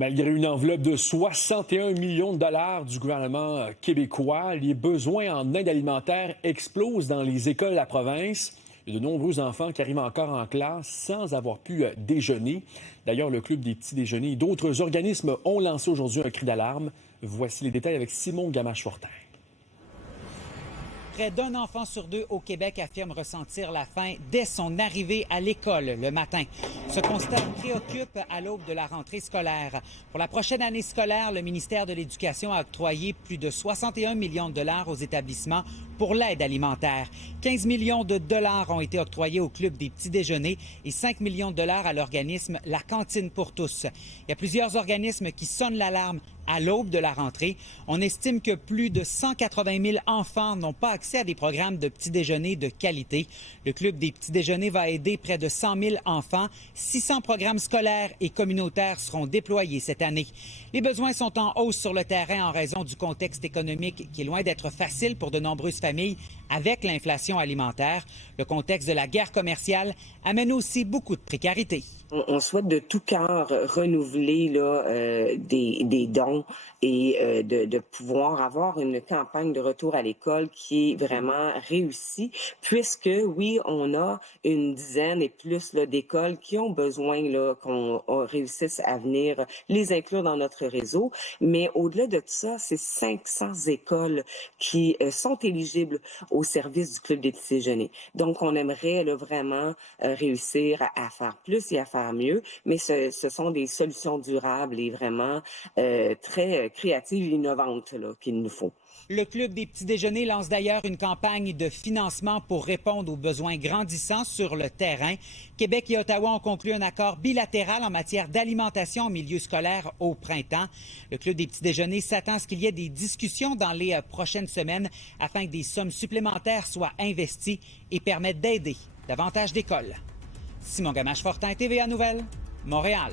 Malgré une enveloppe de 61 millions de dollars du gouvernement québécois, les besoins en aide alimentaire explosent dans les écoles de la province. Il y a de nombreux enfants qui arrivent encore en classe sans avoir pu déjeuner. D'ailleurs, le Club des petits déjeuners et d'autres organismes ont lancé aujourd'hui un cri d'alarme. Voici les détails avec Simon Gamache-Fortin. Près d'un enfant sur deux au Québec affirme ressentir la faim dès son arrivée à l'école le matin. Ce constat préoccupe à l'aube de la rentrée scolaire. Pour la prochaine année scolaire, le ministère de l'Éducation a octroyé plus de 61 millions de dollars aux établissements pour l'aide alimentaire. 15 millions de dollars ont été octroyés au Club des petits déjeuners et 5 millions de dollars à l'organisme La Cantine pour tous. Il y a plusieurs organismes qui sonnent l'alarme à l'aube de la rentrée. On estime que plus de 180 000 enfants n'ont pas accès à des programmes de petits déjeuners de qualité. Le Club des petits déjeuners va aider près de 100 000 enfants. 600 programmes scolaires et communautaires seront déployés cette année. Les besoins sont en hausse sur le terrain en raison du contexte économique qui est loin d'être facile pour de nombreuses familles avec l'inflation alimentaire. Le contexte de la guerre commerciale amène aussi beaucoup de précarité. On souhaite de tout cœur renouveler des dons et de pouvoir avoir une campagne de retour à l'école qui est vraiment réussie, puisque oui, on a une dizaine et plus d'écoles qui ont besoin qu'on réussisse à venir les inclure dans notre réseau, mais au-delà de tout ça, c'est 500 écoles qui sont éligibles au service du Club des petits déjeuners. Donc, on aimerait vraiment réussir à faire plus et à faire mieux, mais ce sont des solutions durables et vraiment très créatives et innovantes qu'il nous faut. Le Club des petits déjeuners lance d'ailleurs une campagne de financement pour répondre aux besoins grandissants sur le terrain. Québec et Ottawa ont conclu un accord bilatéral en matière d'alimentation en milieu scolaire au printemps. Le Club des petits déjeuners s'attend à ce qu'il y ait des discussions dans les prochaines semaines afin que des sommes supplémentaires soient investies et permettent d'aider davantage d'écoles. Simon Gamache-Fortin, TVA Nouvelles, Montréal.